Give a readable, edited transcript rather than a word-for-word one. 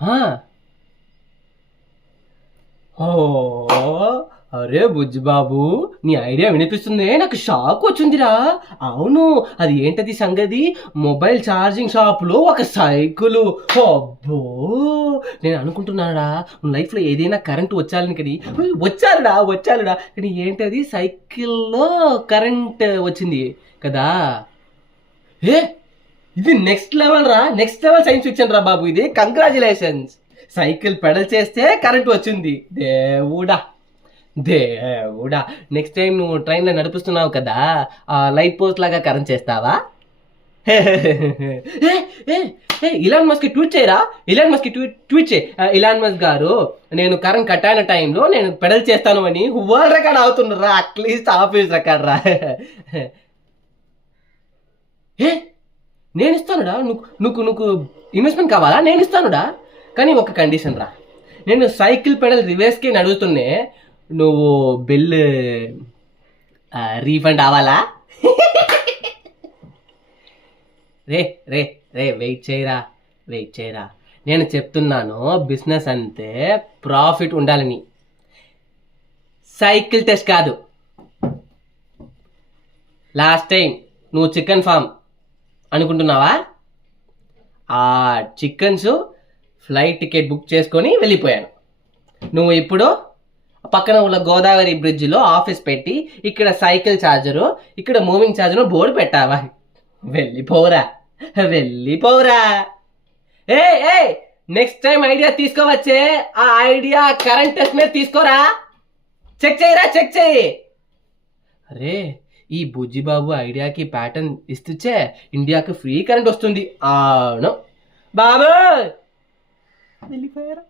ఆ, ఓ అరే బుజ్జిబాబు, నీ ఐడియా వినిపిస్తుంది, నాకు షాక్ వచ్చిందిరా. అవును, అది ఏంటది సంగతి? మొబైల్ ఛార్జింగ్ షాప్లో ఒక సైకిల్. అబ్బో, నేను అనుకుంటున్నాడా లైఫ్లో ఏదైనా కరెంట్ వచ్చాలని, కానీ వచ్చారుడా కానీ ఏంటది సైకిల్లో కరెంట్ వచ్చింది కదా. ఏ, ఇది నెక్స్ట్ లెవెల్ రా, నెక్స్ట్ లెవెల్ సైన్స్ ఫిక్షన్ రా బాబు, ఇది కంగ్రాచులేషన్స్. సైకిల్ పెడల్ చేస్తే కరెంట్ వచ్చింది. దేవుడా, నెక్స్ట్ టైం నువ్వు ట్రైన్లో నడిపిస్తున్నావు కదా, ఆ లైట్ పోస్ట్ లాగా కరెంట్ చేస్తావా? ఏ, ఏ, ఇలాన్ మస్క్ ట్వీట్ చేయరా, ఇలాన్ మస్క్ ట్వీట్ చేయి. ఇలాన్ మస్క్ గారు, నేను కరెంట్ కట్ అయిన టైంలో నేను పెడల్ చేస్తాను అని వరల్డ్ రికార్డ్ అవుతున్నారా, అట్లీస్ట్ ఆఫీస్ రికార్డ్ రా. ఏ, నేను ఇస్తానుడా, నువ్వు నువ్వు ఇన్వెస్ట్మెంట్ కావాలా, నేను ఇస్తానుడా, కానీ ఒక కండిషన్ రా. నేను సైకిల్ పెడల్ రివర్స్కి నడుగుతున్నే, నువ్వు బిల్ రీఫండ్ అవ్వాలా? రే రే రే వెయిట్ చేయరా, నేను చెప్తున్నాను, బిజినెస్ అంతే ప్రాఫిట్ ఉండాలని, సైకిల్ టెస్ట్ కాదు. లాస్ట్ టైం నువ్వు చికెన్ ఫామ్ అనుకుంటున్నావా? ఆ చికెన్స్ ఫ్లైట్ టికెట్ బుక్ చేసుకొని వెళ్ళిపోయాను. నువ్వు ఇప్పుడు పక్కన ఉన్న గోదావరి బ్రిడ్జ్లో ఆఫీస్ పెట్టి, ఇక్కడ సైకిల్ ఛార్జరు, ఇక్కడ మూవింగ్ ఛార్జర్ బోర్డు పెట్టావా? వెళ్ళిపోరా. ఏ ఏ నెక్స్ట్ టైం ఐడియా తీసుకోవచ్చే, ఆ ఐడియా కరెంట్ టెస్ట్ మీద తీసుకోరా. చెక్ చేయి. అరే, ఈ బుజ్జిబాబు ఐడియాకి ప్యాటర్న్ ఇస్తే ఇండియాకి ఫ్రీ కరెంట్ వస్తుంది. అవును బాబు, వెళ్ళిపోయారా.